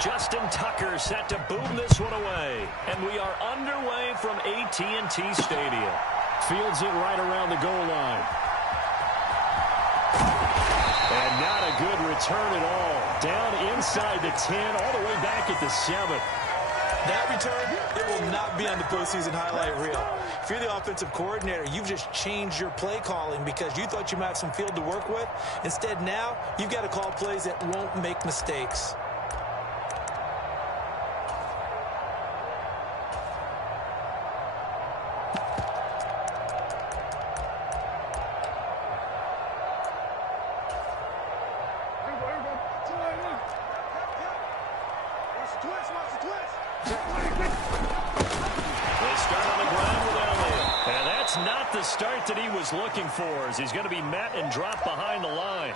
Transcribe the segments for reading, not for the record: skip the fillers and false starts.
Justin Tucker set to boom this one away. And we are underway from AT&T Stadium. Fields it right around the goal line. And not a good return at all. Down inside the 10, all the way back at the 7. That return, it will not be on the postseason highlight reel. If you're the offensive coordinator, you've just changed your play calling because you thought you might have some field to work with. Instead, now, you've got to call plays that won't make mistakes. Looking for as he's going to be met and dropped behind the line.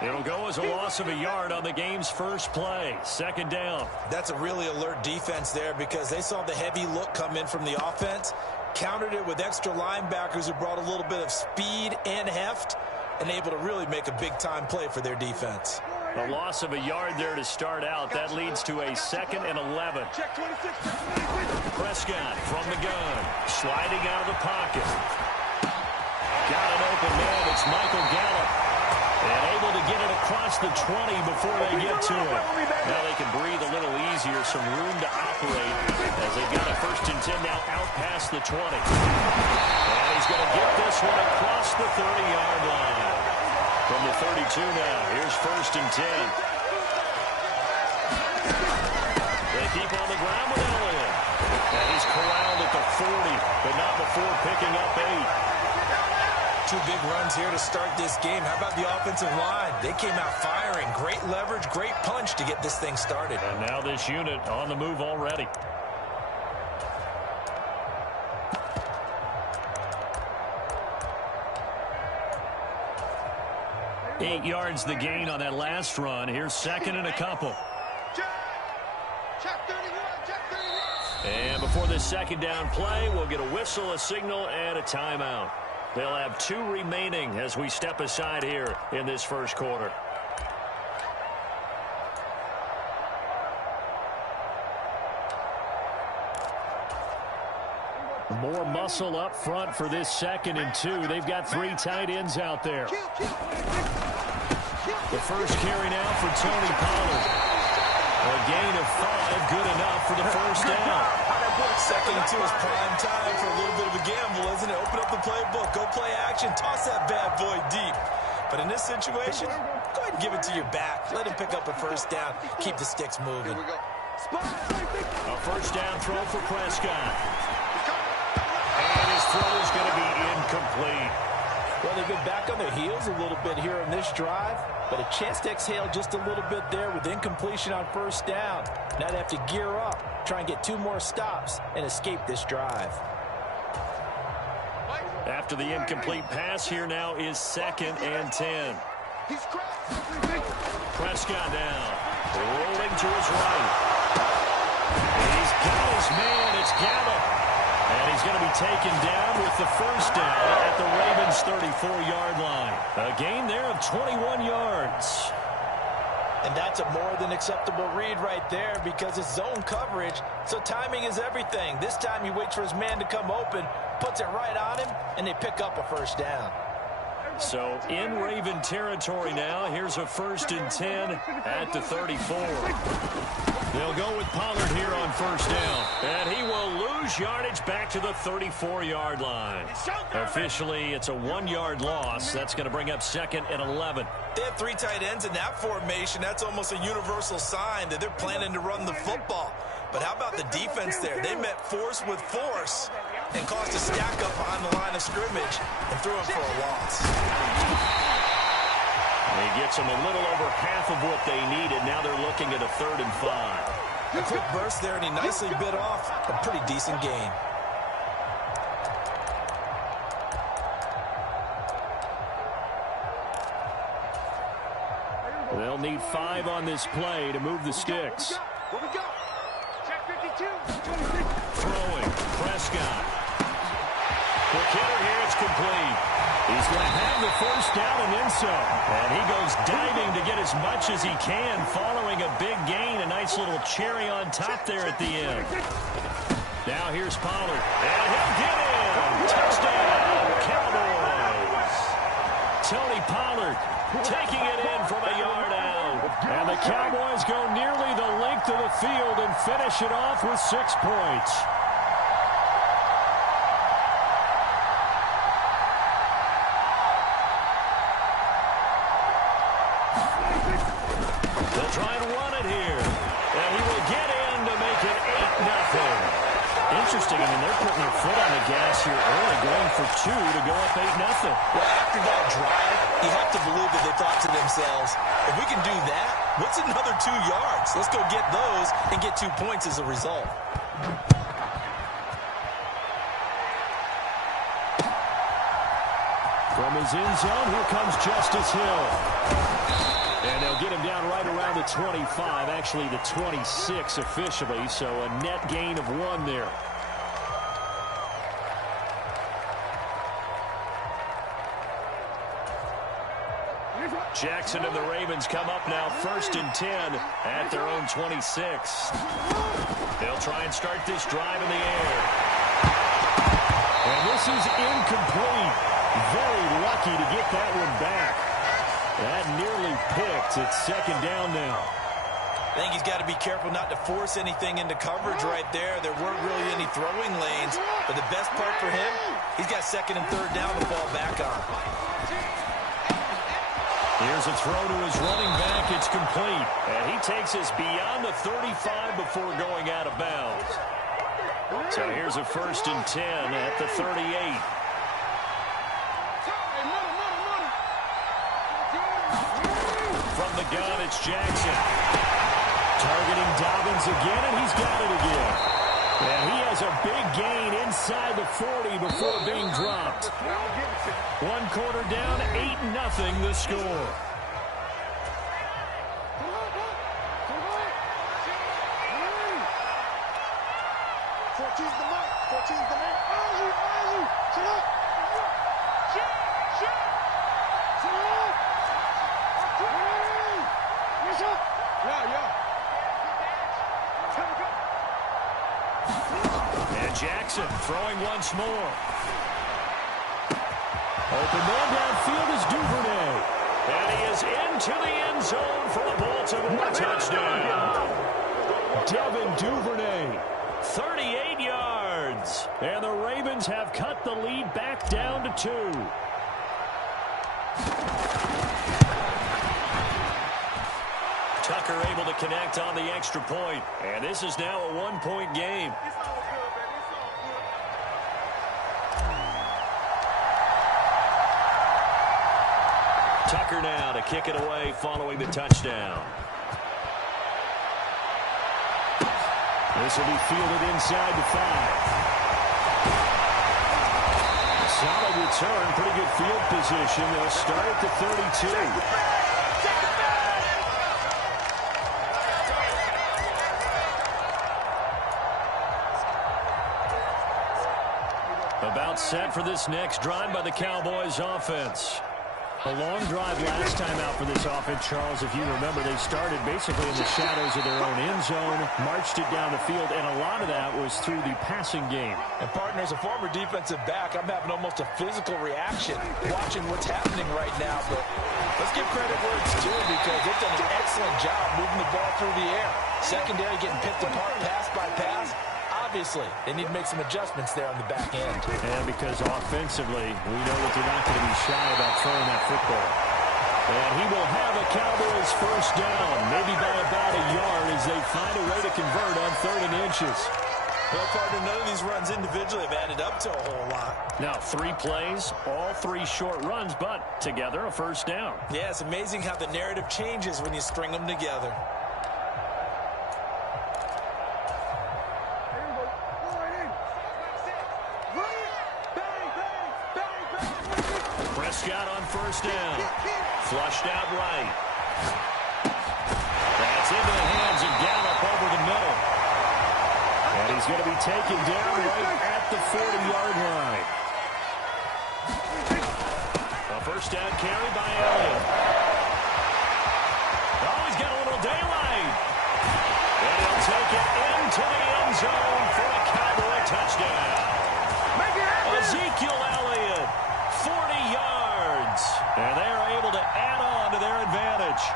It'll go as a loss of a yard on the game's first play. Second down. That's a really alert defense there because they saw the heavy look come in from the offense, countered it with extra linebackers who brought a little bit of speed and heft, and able to really make a big-time play for their defense. A loss of a yard there to start out. That leads to a 2nd and 11. Prescott from the gun, sliding out of the pocket. Got an open man. It's Michael Gallup. And able to get it across the 20 before they get to it. Now they can breathe a little easier. Some room to operate as they've got a 1st and 10 now out past the 20. And he's going to get this one across the 30-yard line. From the 32 now. Here's 1st and 10. They keep on the ground with Elliott. And he's corralled at the 40, but not before picking up 8. 2 big runs here to start this game. How about the offensive line? They came out firing. Great leverage, great punch to get this thing started. And now this unit on the move already. Eight yards the gain on that last run. Here's 2nd and a couple. And before this 2nd down play, we'll get a whistle, a signal, and a timeout. They'll have 2 remaining as we step aside here in this first quarter. More muscle up front for this 2nd and 2. They've got 3 tight ends out there. The first carry now for Tony Pollard. A gain of 5, good enough for the first down. 2nd and 2 is prime time for a little bit of a gamble, isn't it? Open up the playbook, go play action, toss that bad boy deep. But in this situation, go ahead and give it to your back. Let him pick up a 1st down. Keep the sticks moving. A 1st down throw for Prescott. And his throw is going to be incomplete. Well, they've been back on their heels a little bit here in this drive, but a chance to exhale just a little bit there with incompletion on 1st down. Now they have to gear up, try and get 2 more stops, and escape this drive. After the incomplete pass, here now is 2nd and 10. Prescott now, rolling to his right. He's got his man, it's Gallup. And he's going to be taken down with the 1st down at the Ravens' 34-yard line. A gain there of 21 yards. And that's a more than acceptable read right there because it's zone coverage, so timing is everything. This time he waits for his man to come open, puts it right on him, and they pick up a 1st down. So in Raven territory now. Here's a 1st and 10 at the 34. They'll go with Pollard here on 1st down. And he will lose yardage back to the 34-yard line. Officially, it's a 1-yard loss. That's going to bring up 2nd and 11. They have 3 tight ends in that formation. That's almost a universal sign that they're planning to run the football. But how about the defense there? They met force with force and caused a stack up behind the line of scrimmage and threw him for a loss. He gets them a little over half of what they needed. Now they're looking at a 3rd and 5. A quick burst there, and he nicely bit off a pretty decent gain. They'll need 5 on this play to move the sticks. Throwing, Prescott. Quick hitter here, it's complete. He's He's going to have the first down and then some. And he goes diving to get as much as he can following a big gain. A nice little cherry on top there at the end. Now here's Pollard. And he'll get in. Touchdown, Cowboys. Tony Pollard taking it in from a yard out. And the Cowboys go nearly the length of the field and finish it off with 6 points. They'll try and run it here. And he will get in to make it 8-0. Interesting. I mean, they're putting their foot on the gas here early, going for 2 to go up 8-0. Well, after that drive, you have to believe that they thought to themselves, if we can do that, what's another 2 yards? Let's go get those and get 2 points as a result. From his end zone, here comes Justice Hill. And they'll get him down right around the 25, actually the 26 officially, so a net gain of 1 there. Jackson and the Ravens come up now 1st and 10 at their own 26. They'll try and start this drive in the air. And this is incomplete. Very lucky to get that one back. That nearly picked. It's 2nd down now. I think he's got to be careful not to force anything into coverage right there. There weren't really any throwing lanes. But the best part for him, he's got 2nd and 3rd down to fall back on. Here's a throw to his running back. It's complete. And he takes us beyond the 35 before going out of bounds. So here's a 1st and 10 at the 38. From the gun, it's Jackson. Targeting Dobbins again, and he's got it again. And he has a big gain inside the 40 before being dropped. 1 quarter down, 8-0 the score. And Jackson throwing once more. Open man downfield is Duvernay. And he is into the end zone for a Baltimore touchdown. Devin Duvernay, 38 yards. And the Ravens have cut the lead back down to 2. Tucker able to connect on the extra point. And this is now a 1-point game. Tucker now to kick it away following the touchdown. This will be fielded inside the 5. Solid return, pretty good field position. They'll start at the 32. About set for this next drive by the Cowboys offense. A long drive last time out for this offense, Charles. If you remember, they started basically in the shadows of their own end zone, marched it down the field, and a lot of that was through the passing game. And, partner, as a former defensive back, I'm having almost a physical reaction watching what's happening right now. But let's give credit where it's due because they've done an excellent job moving the ball through the air. Secondary getting picked apart pass by pass. Obviously, they need to make some adjustments there on the back end. And because offensively, we know that they're not going to be shy about throwing that football. And he will have a Cowboys first down, maybe by about a yard as they find a way to convert on 3rd and inches. Well, partner, none of these runs individually have added up to a whole lot. Now, 3 plays, all 3 short runs, but together a first down. Yeah, it's amazing how the narrative changes when you string them together. Prescott on first down. Flushed out right. That's into the hands of Gallup over the middle. And he's going to be taken down right at the 40-yard line. First down carry by Elliott. Oh, he's got a little daylight. And he'll take it into the end zone for a Cowboy touchdown. Ezekiel Elliott, 40 yards. And they are able to add on to their advantage.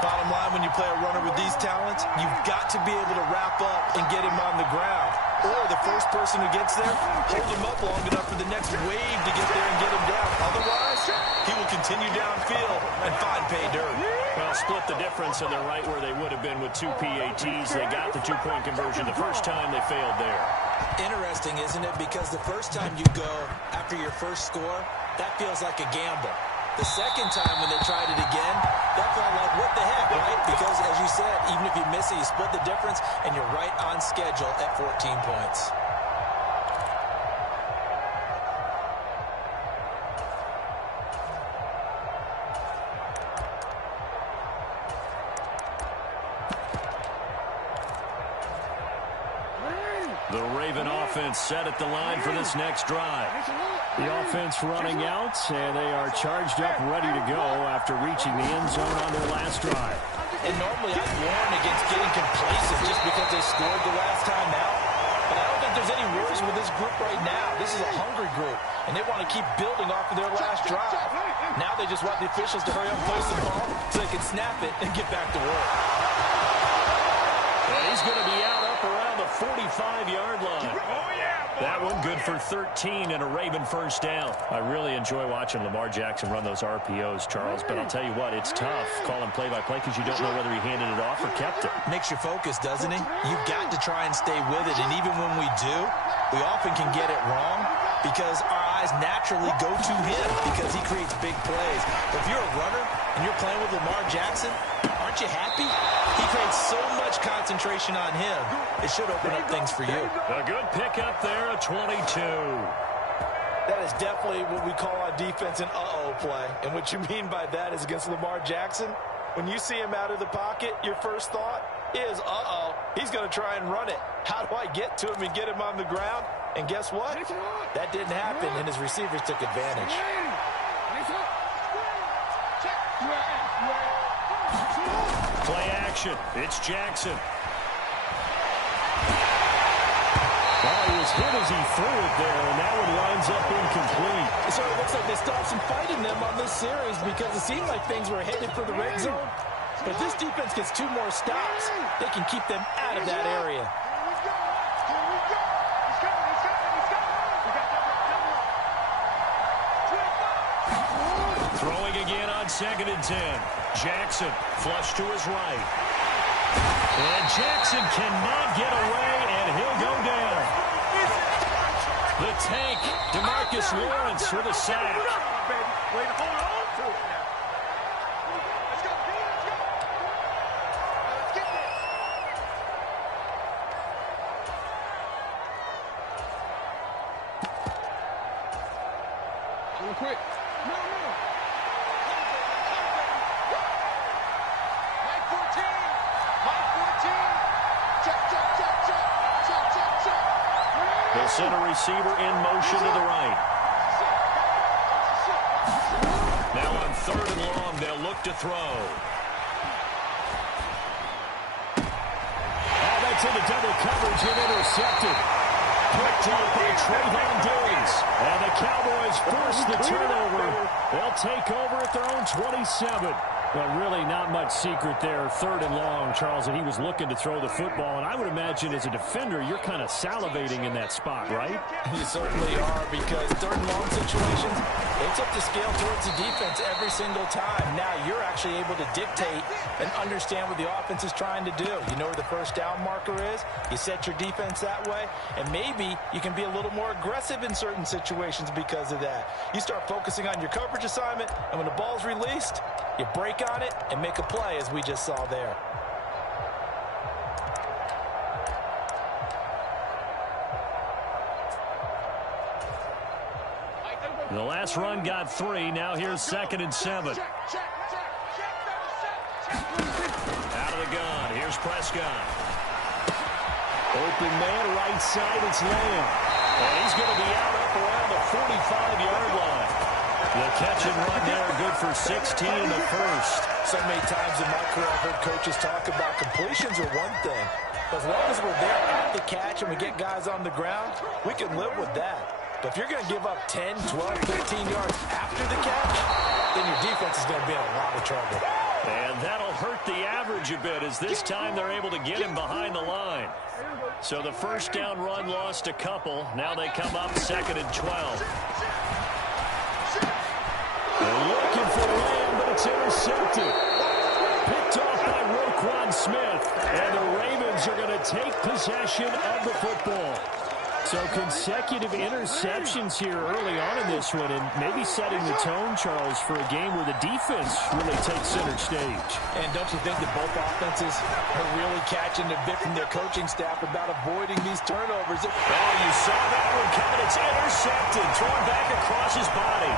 Bottom line, when you play a runner with these talents, you've got to be able to wrap up and get him on the ground. Or the first person who gets there, hold him up long enough for the next wave to get there and get him down. Otherwise, he will continue downfield and find pay dirt. Well, split the difference, and they're right where they would have been with 2 PATs. They got the two-point conversion the first time. They failed there. Interesting, isn't it? Because the first time you go after your first score, that feels like a gamble. The second time when they tried it again, that felt like, what the heck, right? Because, as you said, even if you miss it, you split the difference, and you're right on schedule at 14 points. The Raven offense set at the line for this next drive. The offense running out, and they are charged up, ready to go after reaching the end zone on their last drive. And normally I'd warn against getting complacent just because they scored the last time out. But I don't think there's any worries with this group right now. This is a hungry group, and they want to keep building off of their last drive. Now they just want the officials to hurry up and place the ball so they can snap it and get back to work. And he's going to be out up around the 45-yard line. That one good for 13 and a Raven first down. I really enjoy watching Lamar Jackson run those RPOs, Charles, but I'll tell you what, it's tough calling play-by-play because you don't know whether he handed it off or kept it. Makes you focus, doesn't it? You've got to try and stay with it, and even when we do, we often can get it wrong because our eyes naturally go to him because he creates big plays. But if you're a runner and you're playing with Lamar Jackson, aren't you happy? He creates so much concentration on him. It should open up things for you. A good pickup there, a 22. That is definitely what we call on defense an uh-oh play. And what you mean by that is against Lamar Jackson, when you see him out of the pocket, your first thought is, uh-oh, he's going to try and run it. How do I get to him and get him on the ground? And guess what? That didn't happen, and his receivers took advantage. Play action. It's Jackson. Well, he was hit as he threw it there, and that one winds up incomplete. So it looks like they stopped some fighting them on this series because it seemed like things were headed for the red zone. But if this defense gets 2 more stops, they can keep them out of that area. Throwing again on 2nd and 10. Jackson flush to his right. And Jackson cannot get away, and he'll go down. The tank, DeMarcus Lawrence with a sack. Quick. They'll send a receiver in motion to the right. Now on 3rd and long, they'll look to throw. Oh, that's into double coverage and intercepted. Picked up by Trayvon Diggs. And the Cowboys force the turnover. They'll take over at their own 27. Well, really not much secret there. 3rd and long, Charles, and he was looking to throw the football. And I would imagine as a defender, you're kind of salivating in that spot, right? You certainly are, because 3rd and long situations, they took the scale towards the defense every single time. Now you're actually able to dictate and understand what the offense is trying to do. You know where the first down marker is. You set your defense that way, and maybe you can be a little more aggressive in certain situations because of that. You start focusing on your coverage assignment, and when the ball's released, you break on it and make a play, as we just saw there. The last run got 3. Now here's 2nd and 7. Out of the gun. Here's Prescott. Open man, right side. It's Lamb. And he's going to be out up around the 45-yard line. The catch and run there, good for 16 and a first. So many times in my career, I've heard coaches talk about completions are one thing. But as long as we're there at the catch and we get guys on the ground, we can live with that. But if you're going to give up 10, 12, 15 yards after the catch, then your defense is going to be in a lot of trouble. And that'll hurt the average a bit, as this time they're able to get him behind the line. So the first down run lost a couple. Now they come up 2nd and 12. They're looking for Lamb, but it's intercepted. Picked off by Roquan Smith. And the Ravens are going to take possession of the football. So consecutive interceptions here early on in this one, and maybe setting the tone, Charles, for a game where the defense really takes center stage. And don't you think that both offenses are really catching a bit from their coaching staff about avoiding these turnovers? Oh, you saw that one coming. It's intercepted, thrown back across his body.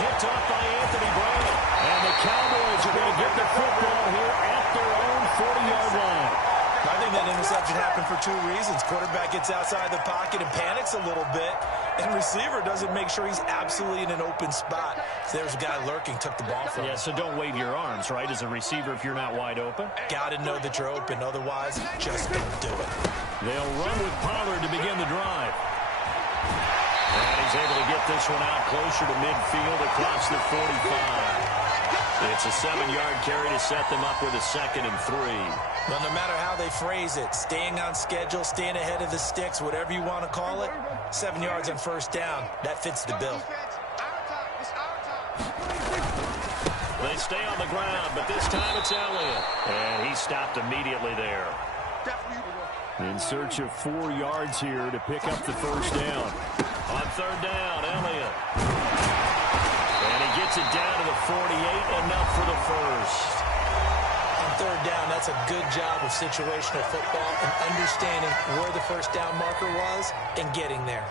Picked off by Anthony Brown. And the Cowboys are going to get the football here at their own 40-yard line. I think that interception happened for 2 reasons. Quarterback gets outside the pocket and panics a little bit, and receiver doesn't make sure he's absolutely in an open spot. So there's a guy lurking, took the ball from him. Yeah, so don't wave your arms, right, as a receiver if you're not wide open. Got to know that you're open, otherwise just don't do it. They'll run with Pollard to begin the drive. And he's able to get this one out closer to midfield across the 45. It's a 7-yard carry to set them up with a 2nd and 3. Well, no matter how they phrase it, staying on schedule, staying ahead of the sticks, whatever you want to call it, 7 yards on first down, that fits the bill. They stay on the ground, but this time it's Elliott. And he stopped immediately there. In search of 4 yards here to pick up the first down. On 3rd down, Elliott. And he gets it down to the 48, enough for the first. On 3rd down, that's a good job of situational football and understanding where the first down marker was and getting there.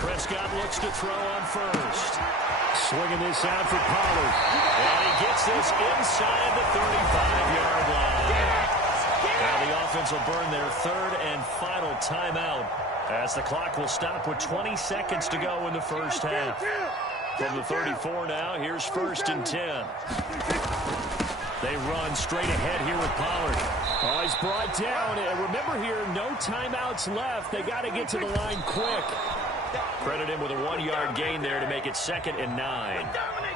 Prescott looks to throw on first. Swinging this out for Pollard. And he gets this inside the 35-yard line. Now the offense will burn their 3rd and final timeout, as the clock will stop with 20 seconds to go in the first half. From the 34 now, here's 1st and 10. They run straight ahead here with Pollard. Oh, he's brought down. And remember here, no timeouts left. They got to get to the line quick. Credit him with a 1-yard gain there to make it 2nd and 9.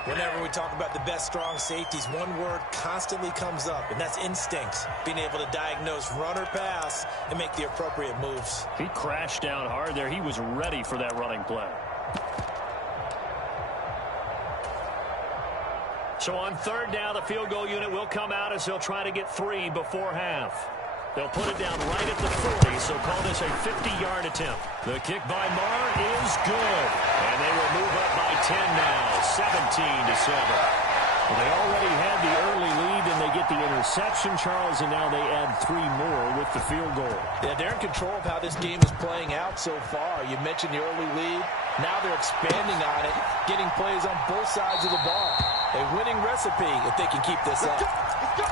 Whenever we talk about the best strong safeties, one word constantly comes up, and that's instincts. Being able to diagnose run or pass and make the appropriate moves. He crashed down hard there. He was ready for that running play. So on 3rd down, the field goal unit will come out as they'll try to get 3 before half. They'll put it down right at the 40, so call this a 50-yard attempt. The kick by Marr is good. And they will move up by 10 now, 17-7. Well, they already had the early lead, and they get the interception, Charles, and now they add 3 more with the field goal. Yeah, they're in control of how this game is playing out so far. You mentioned the early lead. Now they're expanding on it, getting plays on both sides of the ball. A winning recipe if they can keep this up. Let's go.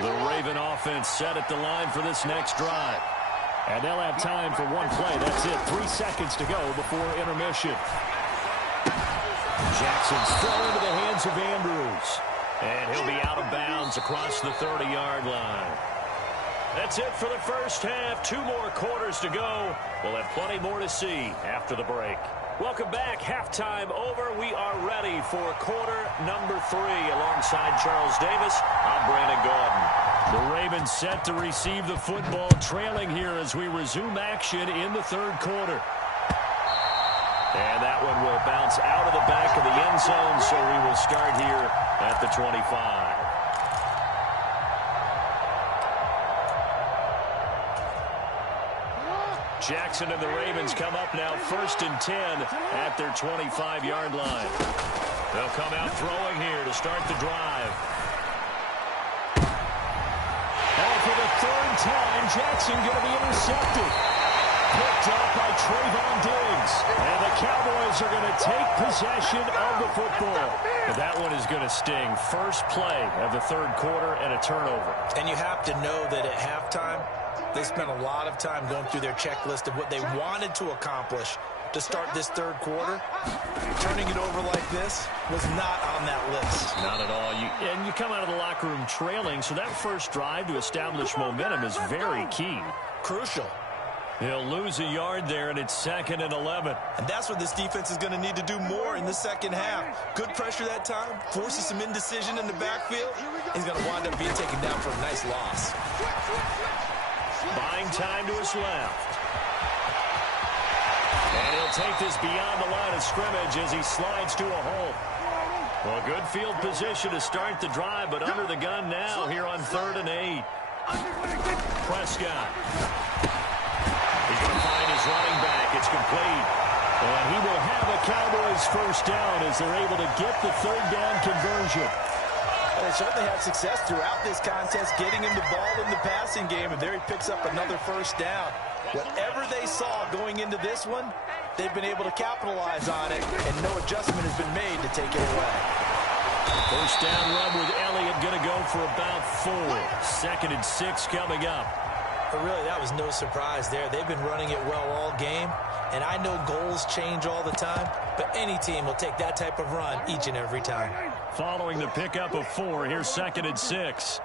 The Raven offense set at the line for this next drive. And they'll have time for 1 play. That's it. 3 seconds to go before intermission. Jackson's thrown into the hands of Andrews. And he'll be out of bounds across the 30-yard line. That's it for the first half. 2 more quarters to go. We'll have plenty more to see after the break. Welcome back. Halftime over. We are ready for quarter number 3. Alongside Charles Davis, I'm Brandon Gaudin. The Ravens set to receive the football, trailing here as we resume action in the 3rd quarter. And that one will bounce out of the back of the end zone, so we will start here at the 25. Jackson and the Ravens come up now 1st and 10 at their 25-yard line. They'll come out throwing here to start the drive. And for the third time, Jackson going to be intercepted. Picked up by Trayvon Diggs. And the Cowboys are going to take possession of the football. But that one is going to sting. First play of the third quarter and a turnover. And you have to know that at halftime, they spent a lot of time going through their checklist of what they wanted to accomplish to start this third quarter. Turning it over like this was not on that list. Not at all. And you come out of the locker room trailing, so that first drive to establish momentum is very key. Crucial. He'll lose a yard there, and it's 2nd and 11. And that's what this defense is going to need to do more in the second half. Good pressure that time, forces some indecision in the backfield. He's going to wind up being taken down for a nice loss. Buying time to his left. And he'll take this beyond the line of scrimmage as he slides to a hole. Well, good field position to start the drive, but under the gun now here on 3rd and 8. Prescott. He's going to find his running back. It's complete. And he will have a Cowboys first down as they're able to get the third down conversion. Well, they certainly had success throughout this contest getting him the ball in the passing game, and there he picks up another first down. Whatever they saw going into this one, they've been able to capitalize on it, and no adjustment has been made to take it away. First down run with Elliott going to go for about 4. 2nd and 6 coming up. But really, that was no surprise there. They've been running it well all game, and I know goals change all the time, but any team will take that type of run each and every time. Following the pickup of 4, here's 2nd and 6.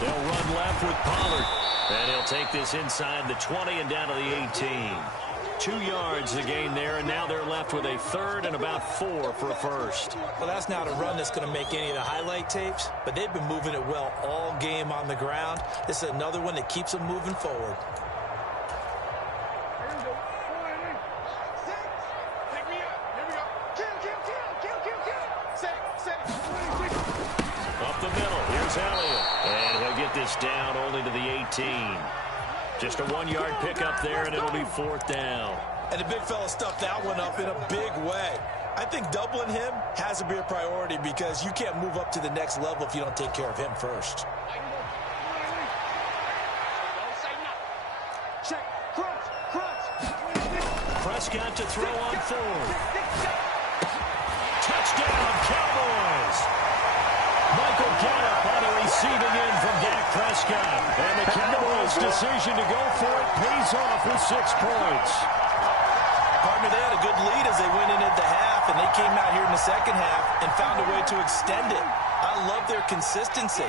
They'll run left with Pollard, and he'll take this inside the 20 and down to the 18. 2 yards the gain there, and now they're left with a 3rd and about 4 for a first. Well, that's not a run that's going to make any of the highlight tapes, but they've been moving it well all game on the ground. This is another one that keeps them moving forward. Up the middle, here's Elliott, and he'll get this down only to the 18. Just a 1-yard pickup there, and it'll be 4th down. And the big fella stuffed that one up in a big way. I think doubling him has to be a priority because you can't move up to the next level if you don't take care of him first. Prescott to throw on 4th. Touchdown, Cowboys! Michael Gallup on a receiving end from Dak Prescott. And the Cowboys' decision to go for it pays off with 6 points. Partner, they had a good lead as they went in at the half, and they came out here in the second half and found a way to extend it. I love their consistency.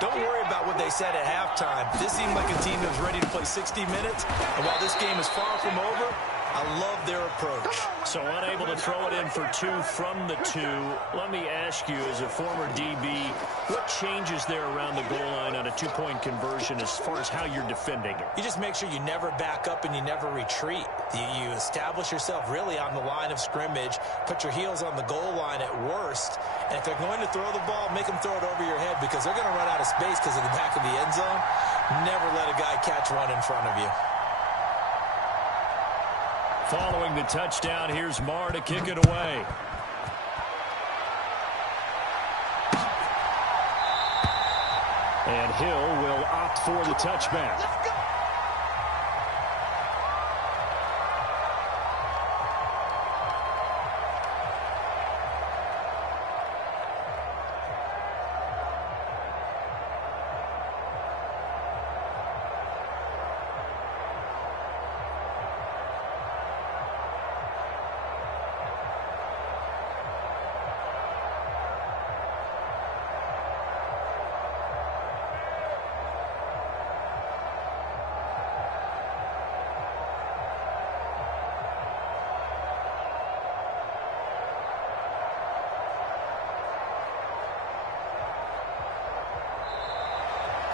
Don't worry about what they said at halftime. This seemed like a team that was ready to play 60 minutes, and while this game is far from over, I love their approach. So unable to throw it in for 2 from the 2. Let me ask you, as a former DB, what changes there around the goal line on a 2-point conversion as far as how you're defending it? You just make sure you never back up and you never retreat. You establish yourself really on the line of scrimmage, put your heels on the goal line at worst, and if they're going to throw the ball, make them throw it over your head because they're going to run out of space because of the back of the end zone. Never let a guy catch one in front of you. Following the touchdown, here's Marr to kick it away. And Hill will opt for the touchback.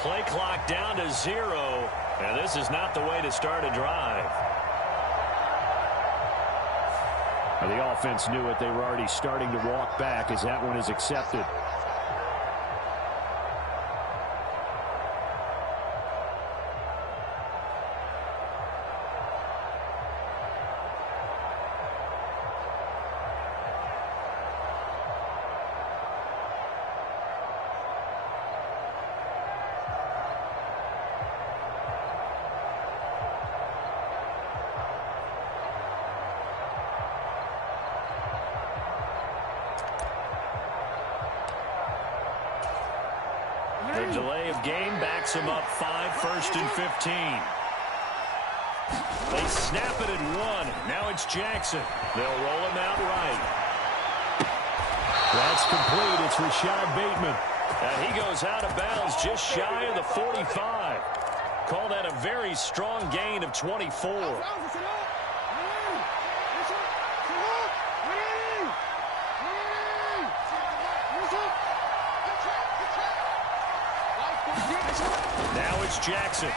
Play clock down to 0, and this is not the way to start a drive. The offense knew it. They were already starting to walk back as that one is accepted. The delay of game backs him up 1st and 15. They snap it at 1. Now it's Jackson. They'll roll him out right. That's complete. It's Rashad Bateman. And he goes out of bounds just shy of the 45. Call that a very strong gain of 24. Now it's Jackson.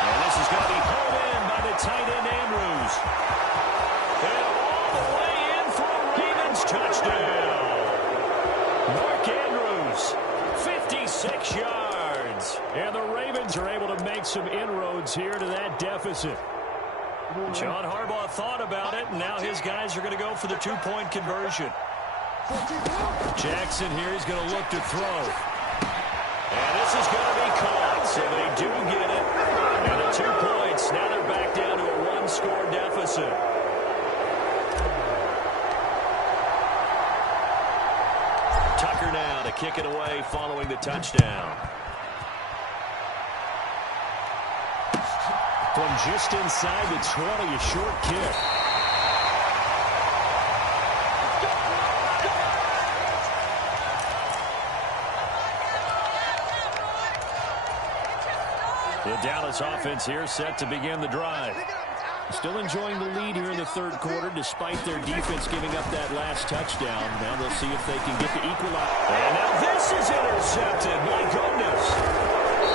And this is going to be home in by the tight end Andrews. And all the way in for a Ravens touchdown. Mark Andrews, 56 yards. And the Ravens are able to make some inroads here to that deficit. John Harbaugh thought about it, and now his guys are going to go for the two-point conversion. Jackson here is going to look to throw. And this is going to be caught, so they do get it. And the 2 points, now they're back down to a one-score deficit. Tucker now to kick it away following the touchdown. From just inside the 20, a short kick. The Dallas offense here set to begin the drive. Still enjoying the lead here in the third quarter despite their defense giving up that last touchdown. Now they'll see if they can get the equalizer. And now this is intercepted. My goodness.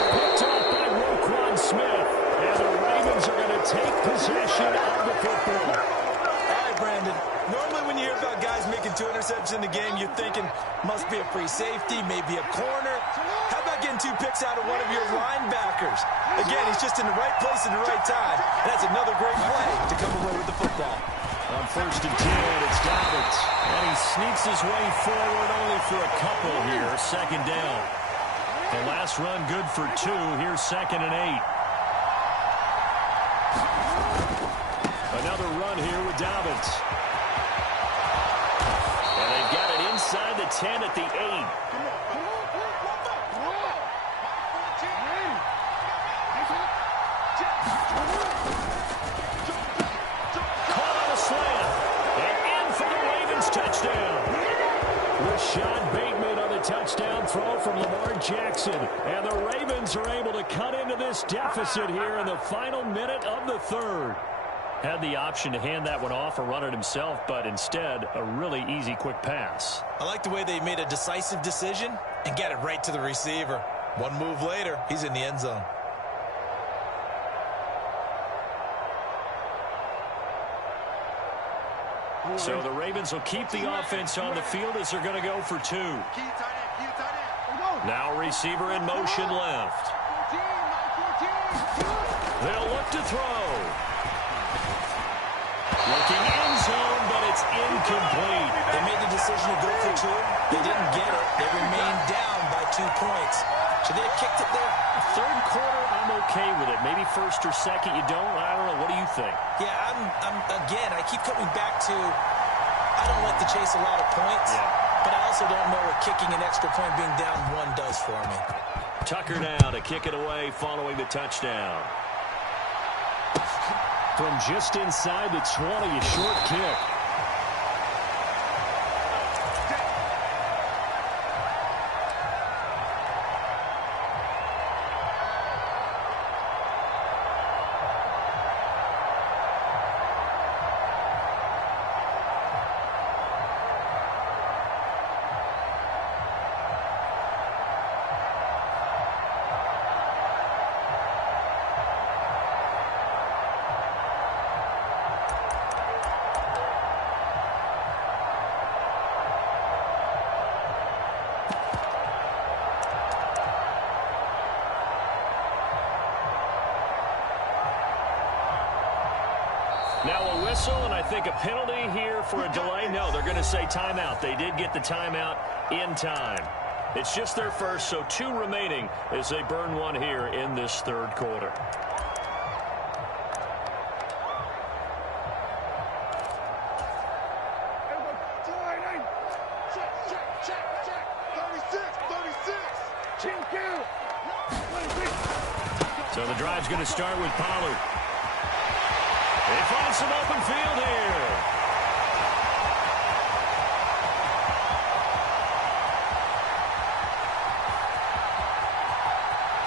Picked off by Roquan Smith. And the Ravens are going to take possession of the football. All right, Brandon. Normally when you hear about guys making 2 interceptions in the game, you're thinking must be a free safety, maybe a corner. How about getting 2 picks out of one of your linebackers? Again, he's just in the right place at the right time. And that's another great play to come away with the football. On 1st and 10, it's Dobbins. And he sneaks his way forward only for a couple here. 2nd down. The last run good for 2. Here's 2nd and 8. Another run here with Dobbins. And they've got it inside the 10 at the 8. Caught on a slant. And in for the Ravens touchdown. Rashad Bateman on the touchdown throw from Lamar Jackson. And the Ravens are able to cut into this deficit here in the final minute of the third. Had the option to hand that one off or run it himself, but instead, a really easy, quick pass. I like the way they made a decisive decision and get it right to the receiver. One move later, he's in the end zone. So the Ravens will keep the offense on the field as they're going to go for 2. Now receiver in motion left. They'll look to throw. Looking end zone, but it's incomplete. They made the decision to go for 2. They didn't get it. They remained down by 2 points. Should they have kicked it there? Third quarter, I'm okay with it. Maybe 1st or 2nd, you don't. I don't know. What do you think? Yeah, again, I keep coming back to I don't like to chase a lot of points, but I also don't know what kicking an extra point being down 1 does for me. Tucker now to kick it away following the touchdown. From just inside the 20, a short kick. Now a whistle, and I think a penalty here for a delay. No, they're going to say timeout. They did get the timeout in time. It's just their first, so 2 remaining as they burn 1 here in this third quarter. The drive's going to start with Pollard. They find some open field here.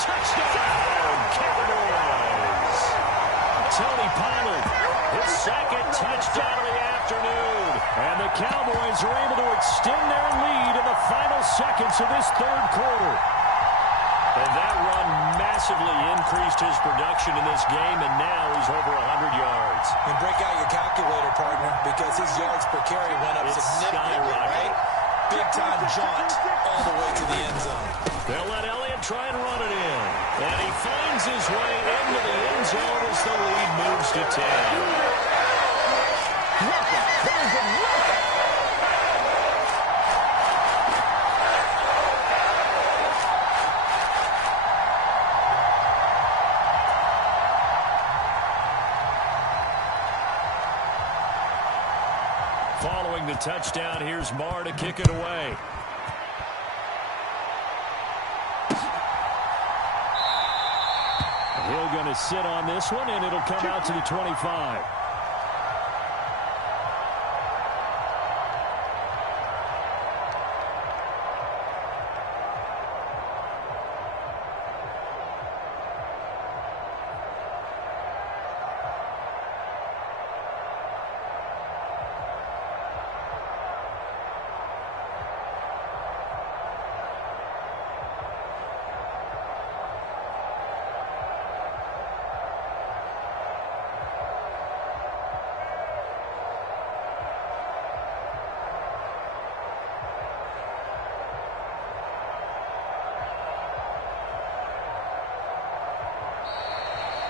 Touchdown, Cowboys. Tony Pollard, his second touchdown of the afternoon. And the Cowboys are able to extend their lead in the final seconds of this third quarter. And that run massively increased his production in this game, and now he's over 100 yards. And break out your calculator, partner, because his yards per carry went up significantly, right? Big-time jaunt all the way to the end zone. They'll let Elliott try and run it in. And he finds his way into the end zone as the lead moves to 10. Following the touchdown, here's Marr to kick it away. Hill going to sit on this one, and it'll come out to the 25.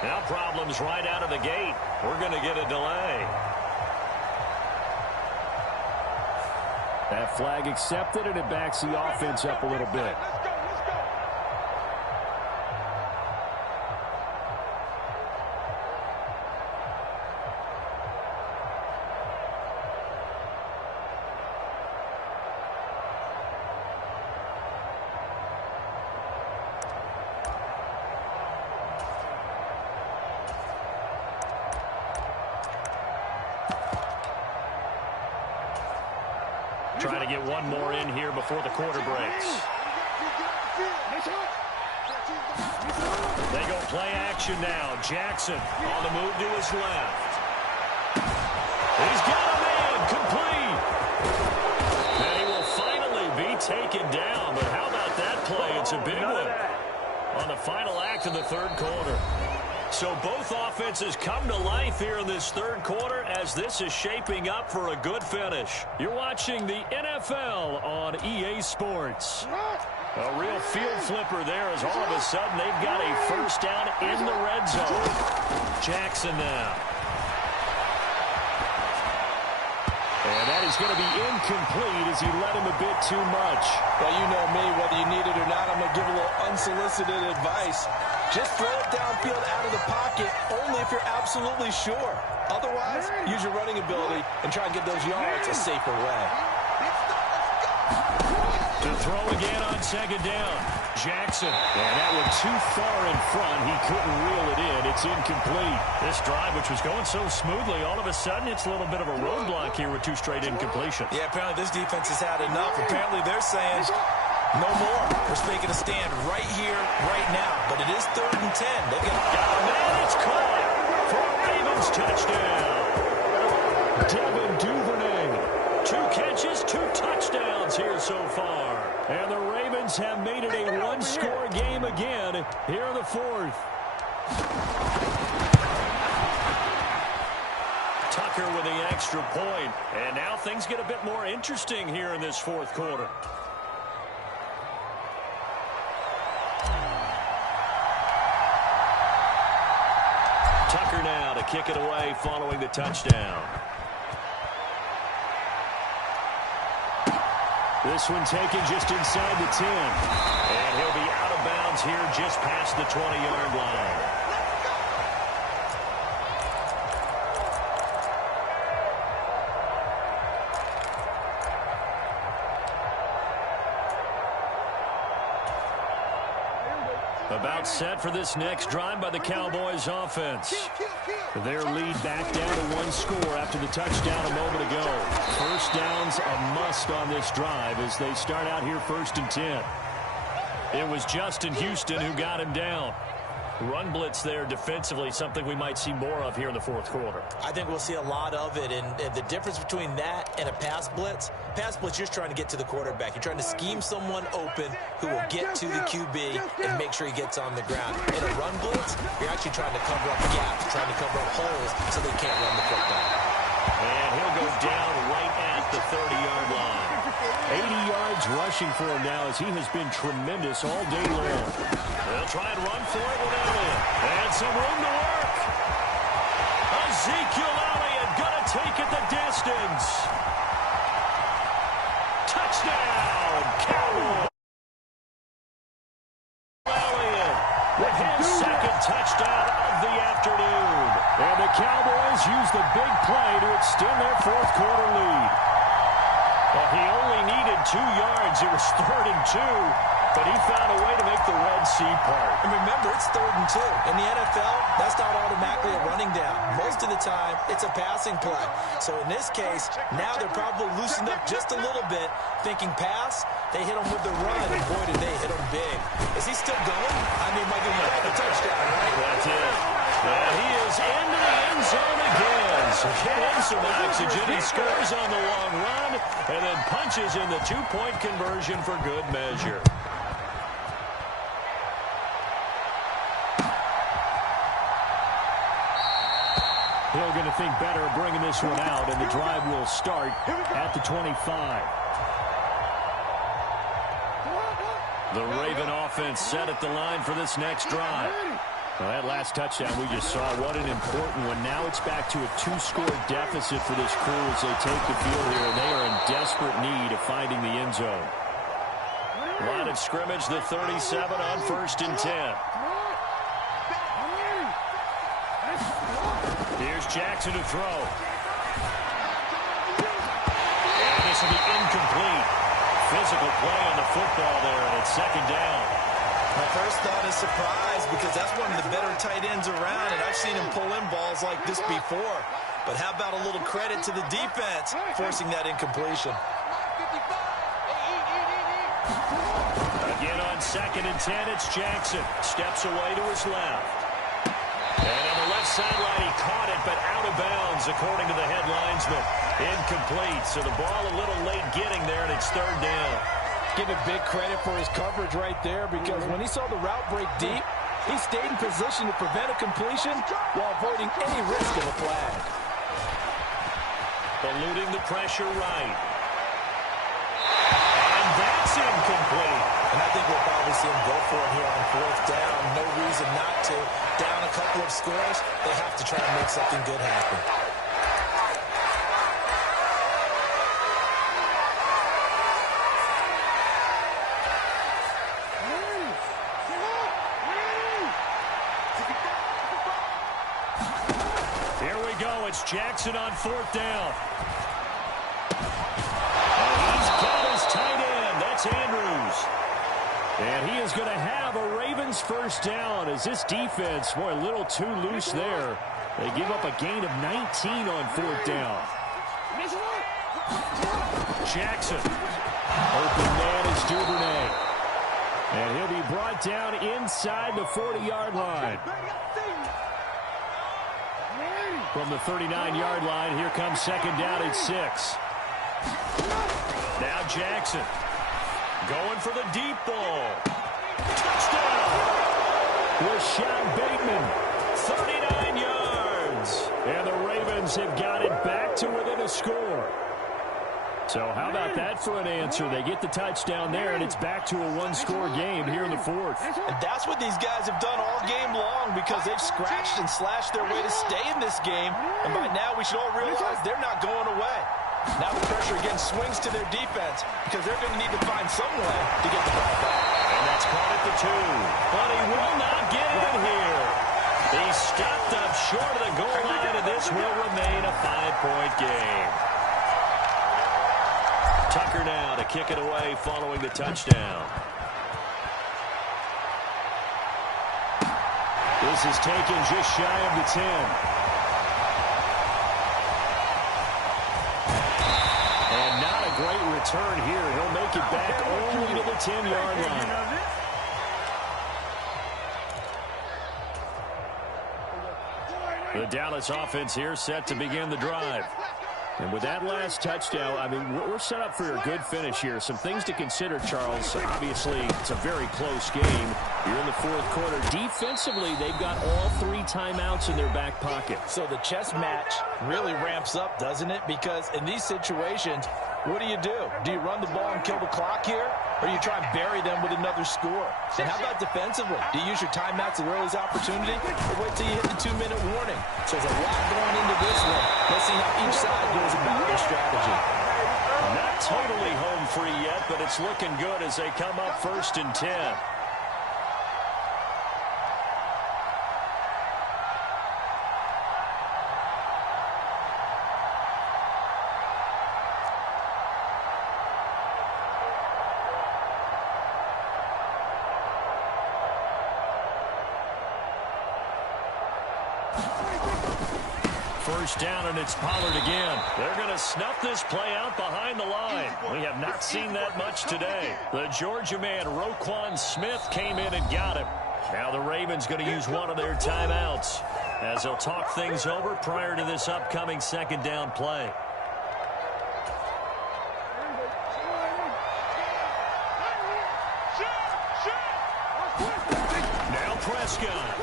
Now problems right out of the gate. We're going to get a delay. That flag accepted, and it backs the offense up a little bit. Trying to get one more in here before the quarter breaks. They go play action now. Jackson on the move to his left. He's got a man complete. And he will finally be taken down. But how about that play? It's a big one on the final act of the third quarter. So both offenses come to life here in this third quarter as this is shaping up for a good finish. You're watching the NFL on EA Sports. A real field flipper there as all of a sudden they've got a first down in the red zone. Jackson now. And that is going to be incomplete as he led him a bit too much. Well, you know me, whether you need it or not, I'm going to give a little unsolicited advice. Just throw it downfield out of the pocket only if you're absolutely sure. Otherwise, use your running ability and try and get those yards a safer way. To throw again on second down. Jackson. And that one too far in front. He couldn't reel it in. It's incomplete. This drive, which was going so smoothly, all of a sudden it's a little bit of a roadblock here with two straight incompletions. Yeah, apparently this defense has had enough. Apparently they're saying no more. We're making a stand right here, right now. But it is 3rd and 10. They've got a man. It's caught for a Ravens touchdown. Devin Duvernay. 2 catches, 2 touchdowns here so far. And the Ravens have made it a one-score game again here in the 4th. Tucker with the extra point. And now things get a bit more interesting here in this 4th quarter. Tucker now to kick it away following the touchdown. This one taken just inside the 10. And he'll be out of bounds here just past the 20-yard line. About set for this next drive by the Cowboys offense. Their lead back down to 1 score after the touchdown a moment ago. First down's a must on this drive as they start out here 1st and 10. It was Justin Houston who got him down. Run blitz there defensively, something we might see more of here in the 4th quarter. I think we'll see a lot of it, and the difference between that and a pass blitz, you're just trying to get to the quarterback. You're trying to scheme someone open who will get to the QB and make sure he gets on the ground. In a run blitz, you're actually trying to cover up gaps, trying to cover up holes so they can't run the football. And he'll go down right at the 30-yard line. 80 yards rushing for him now as he has been tremendous all day long. They'll try and run for it with Elliott. And some room to work. Ezekiel Elliott going to take it the distance. Touchdown, Cowboys. Elliott with his 2nd touchdown of the afternoon. And the Cowboys use the big play to extend their 4th quarter lead. Well, he only needed 2 yards. It was 3rd and 2. But he found a way to make the Red Sea part. And remember, it's 3rd and 2. In the NFL, that's not automatically a running down. Most of the time, it's a passing play. So in this case, now they're probably loosened up just a little bit, thinking pass. They hit him with the run, and boy, did they hit him big. Is he still going? I mean, Michael, you got the touchdown, right? That's it. And he is into the end zone again. So get him some oxygen. He scores on the long run and then punches in the 2-point conversion for good measure. Hill going to think better of bringing this one out, and the drive will start at the 25. The Raven offense set at the line for this next drive. Well, that last touchdown we just saw, what an important one. Now it's back to a 2-score deficit for this crew as they take the field here, and they are in desperate need of finding the end zone. Line of scrimmage, the 37 on 1st and 10. Here's Jackson to throw. And this will be incomplete. Physical play on the football there, and it's 2nd down. My first thought is surprise because that's one of the better tight ends around, and I've seen him pull in balls like this before. But how about a little credit to the defense forcing that incompletion? Again on 2nd and 10, it's Jackson. Steps away to his left. And on the left sideline, he caught it, but out of bounds, according to the head linesman. Incomplete, so the ball a little late getting there, and it's 3rd down. Give it big credit for his coverage right there because when he saw the route break deep, he stayed in position to prevent a completion while avoiding any risk of a flag. Eluding the pressure right. And that's incomplete. And I think we'll probably see him go for it here on 4th down. No reason not to. Down a couple of scores, they have to try and make something good happen. Jackson on 4th down. And he's got his tight end. That's Andrews. And he is going to have a Ravens 1st down as this defense, boy, a little too loose there. They give up a gain of 19 on 4th down. Jackson. Open man is Duvernay. And he'll be brought down inside the 40-yard line. From the 39-yard line, here comes 2nd down at 6. Now Jackson going for the deep ball. Touchdown! Rashad Bateman, 39 yards. And the Ravens have got it back to within a score. So how about that for an answer? They get the touchdown there, and it's back to a 1-score game here in the 4th. And that's what these guys have done all game long because they've scratched and slashed their way to stay in this game. And by now, we should all realize they're not going away. Now the pressure again swings to their defense because they're going to need to find some way to get the ball back. And that's caught at the 2. But he will not get in here. He stopped up short of the goal line, and this will remain a 5-point game. Tucker now to kick it away following the touchdown. This is taken just shy of the 10. And not a great return here. He'll make it back only to the 10-yard line. The Dallas offense here set to begin the drive. And with that last touchdown, I mean, we're set up for a good finish here. Some things to consider, Charles. Obviously, it's a very close game. You're in the fourth quarter. Defensively, they've got all 3 timeouts in their back pocket. So the chess match really ramps up, doesn't it? Because in these situations, what do? Do you run the ball and kill the clock here? Or do you try and bury them with another score? And how about defensively? Do you use your timeouts at earliest opportunity? Or wait till you hit the 2-minute warning? So there's a lot going into this one. Let's see how each side goes about their strategy. Not totally home free yet, but it's looking good as they come up 1st and 10. First down, and it's Pollard again. They're going to snuff this play out behind the line. We have not seen that much today. The Georgia man, Roquan Smith, came in and got him. Now the Ravens going to use one of their timeouts as they'll talk things over prior to this upcoming 2nd down play. Now Prescott.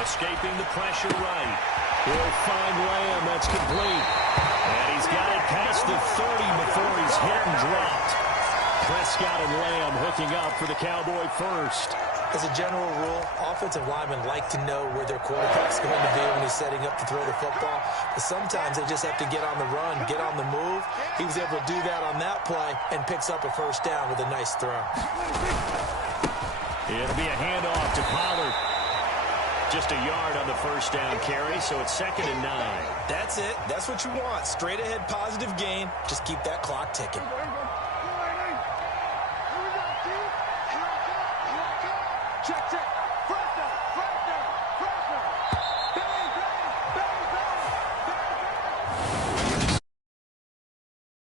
Escaping the pressure right. He'll find Lamb. That's complete. And he's got it past the 30 before he's hit and dropped. Prescott and Lamb hooking up for the Cowboy first. As a general rule, offensive linemen like to know where their quarterback's going to be when he's setting up to throw the football. But sometimes they just have to get on the run, get on the move. He was able to do that on that play and picks up a first down with a nice throw. It'll be a handoff to Pollard. Just a yard on the first down carry, so it's 2nd and 9. That's it. That's what you want. Straight ahead positive gain. Just keep that clock ticking.